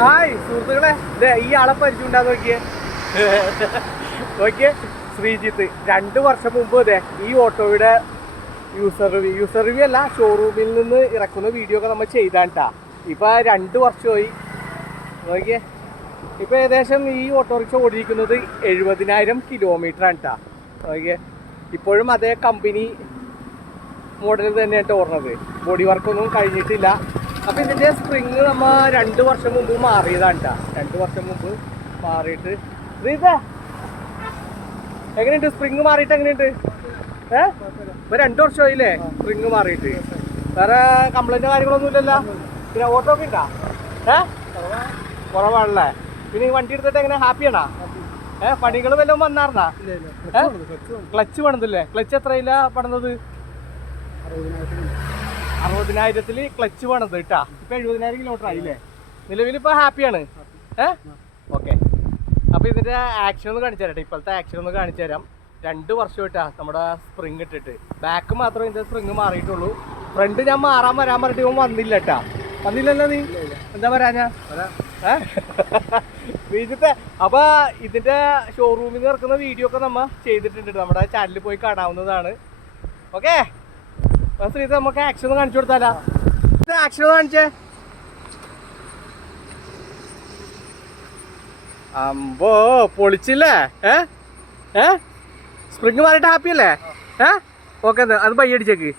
Hi സുഹൃത്തുക്കളെ, ഈ ആളെ പരിചയമുണ്ടാന്ന് നോക്കിയേ. നോക്കിയേ, ശ്രീജിത്ത് 2 വർഷം മുമ്പ് ഈ ഓട്ടോയുടെ യൂസർ റിവ്യൂ അല്ല, ഷോറൂമിൽ നിന്ന് ഇറക്കുന്ന വീഡിയോ ഒക്കെ നമ്മൾ ചെയ്താണ്ടാ. ഇപ്പം 2 വർഷമായി. നോക്കിയേ, ഇപ്പം ഏകദേശം ഈ ഓട്ടോറിക്ഷ ഓടിയിരിക്കുന്നത് 70,000 കിലോമീറ്ററാണ് കേട്ടോ. നോക്കിയേ, ഇപ്പോഴും അതേ കമ്പനി മോഡൽ തന്നെയായിട്ട് ഓടുന്നത്. ബോഡി വർക്കൊന്നും കഴിഞ്ഞിട്ടില്ല. അപ്പം ഇതിൻ്റെ സ്പ്രിങ് നമ്മൾ 2 വർഷം മുമ്പ് മാറിയതാണ് കേട്ടോ. 2 വർഷം മുമ്പ് മാറിയിട്ട് എങ്ങനെയുണ്ട് സ്പ്രിങ് മാറിയിട്ട്? എങ്ങനെയുണ്ട്? ഇപ്പൊ 2 വർഷമായില്ലേ സ്പ്രിങ് മാറിയിട്ട്? വേറെ കംപ്ലൈൻറ്റോ കാര്യങ്ങളൊന്നും ഇല്ലല്ലോ? പിന്നെ ഓട്ടോ ഒക്കെ ഉണ്ടോ? കുറവാണല്ലേ? പിന്നെ ഈ വണ്ടി എടുത്തിട്ട് എങ്ങനെ ഹാപ്പിയാണോ? പണികൾ വല്ലതും വന്നാർന്നാ? ക്ലച്ച് പണിതല്ലേ? ക്ലച്ച് എത്രയില്ല പണിതത്? 60,000 ക്ലച്ച് പണിത് കേട്ടാ. ഇപ്പൊ 70,000 കിലോമീറ്റർ ആയില്ലേ? നിലവിലിപ്പോ ഹാപ്പിയാണ്. ഓക്കെ, അപ്പൊ ഇതിന്റെ ആക്ഷൻ ഒന്ന് കാണിച്ചു തരാം. ഇപ്പോഴത്തെ ആക്ഷൻ ഒന്ന് കാണിച്ചു തരാം. 2 വർഷമായിട്ടാ നമ്മുടെ സ്പ്രിങ് ഇട്ടിട്ട്. ബാക്ക് മാത്രമേ ഇതിന്റെ സ്പ്രിങ് മാറിയിട്ടുള്ളൂ. ഫ്രണ്ട് ഞാൻ വരാൻ പറഞ്ഞിട്ട് ഇവൻ വന്നില്ല കേട്ടാ. വന്നില്ലല്ലോ നീ? എന്താ പറയാ വീട്ടിത്തെ? അപ്പൊ ഇതിന്റെ ഷോറൂമിൽ നിന്ന് ഇറക്കുന്ന വീഡിയോ ഒക്കെ നമ്മ ചെയ്തിട്ടുണ്ട്. നമ്മുടെ ചാനലിൽ പോയി കാണാവുന്നതാണ്. ഓക്കെ, ശ്രീത് നമുക്ക് ആക്ഷൻ ഒന്ന് കാണിച്ചു കൊടുത്താലോ? ആക്ഷൻ ഒന്ന് കാണിച്ചേ. അമ്പോ, പൊളിച്ചില്ലേ? സ്പ്രിങ് മാറിയിട്ട് ഹാപ്പി അല്ലേ? ഓക്കെ, അത് ബൈ അടിച്ചേക്ക്.